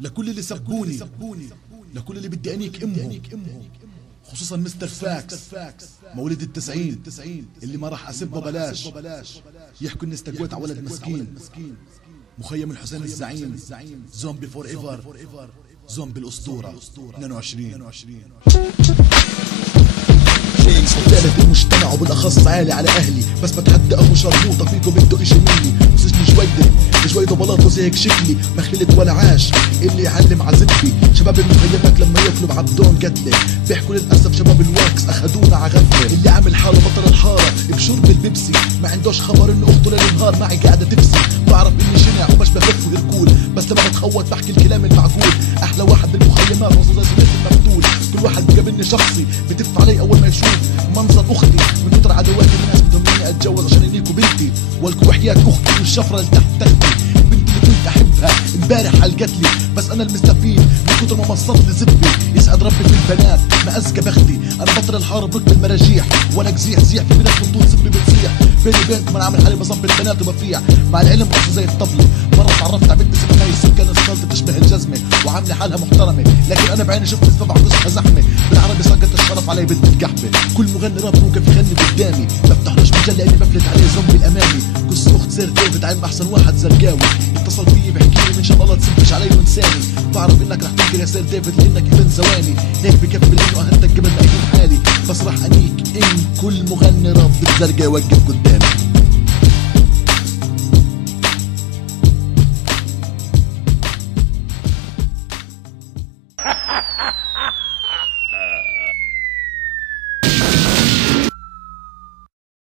لكل اللي سبوني، لكل اللي بدي انيك امهم، خصوصا مستر فاكس مولد التسعين اللي ما راح اسبه بلاش. يحكوا اني استقويت على ولد مسكين، مخيم الحسين الزعيم، زومبي فور ايفر، زومبي الاسطوره 22. رسالة المجتمع وبالاخص عالي على اهلي، بس بتحدى اخو شرموطه فيكم بده اشي مني. وسجني جويده بلاطه زي هيك شكلي، ما خلت ولا عاش اللي يعلم عزبي. شباب المخيمات لما ياكلوا بعبدون قتله، بيحكوا للاسف شباب الواكس اخذونا عغفله. اللي عامل حاله بطل الحاره بشرب البيبسي، ما عندوش خبر انه اخته ليل نهار معي قاعده تبسي. بعرف اني شنع ومش بخف وهركول، بس لما بتخوت بحكي الكلام المعقول. احلى واحد بالمخيمات وصل زي سميت المقتول، كل واحد بيقابلني شخصي بتف علي اول ما يشوف منظر اختي. من كتر عدوات الناس بدهم اتجوز عشان انيكوا بنتي، والكوا حياة اختي والشفره اللي تحت تختي. البنت اللي كنت احبها امبارح على القتلي، بس انا المستفيد من كتر ما مصت لي زبي. يسعد ربي في البنات ما ازكى بختي، انا بطل الحارب ركب المراجيح وانا قزيح زيح في بنات من طول زبي بتصيح. بيني وبينكم انا عامل حالي بصب البنات وبفيع، مع العلم راسي زي الطبله. مره تعرفت على بنت اسمها ياسين كانت صالته تشبه الجزمه وعامله حالها محترمه، لكن انا بعيني شفت سبع قصها زحمه. بالعربي سقط الشرف علي بنت القحبه. كل مغني راب موقف يغني قدامي، بفتحلوش مجال لاني بفلت عليه زومبي الامامي. قصه اخت سير ديفيد عين احسن واحد زرقاوي، اتصل فيي بحكي لي من شاء الله تسبش علي وانساني. بعرف انك رح تنكر يا سير ديفيد لانك ابن زواني، هيك بكفي لانه اهنتك قبل ما اكون حالي. بس رح انيك ان كل مغني راب بالزرقاء يوقف قدامي.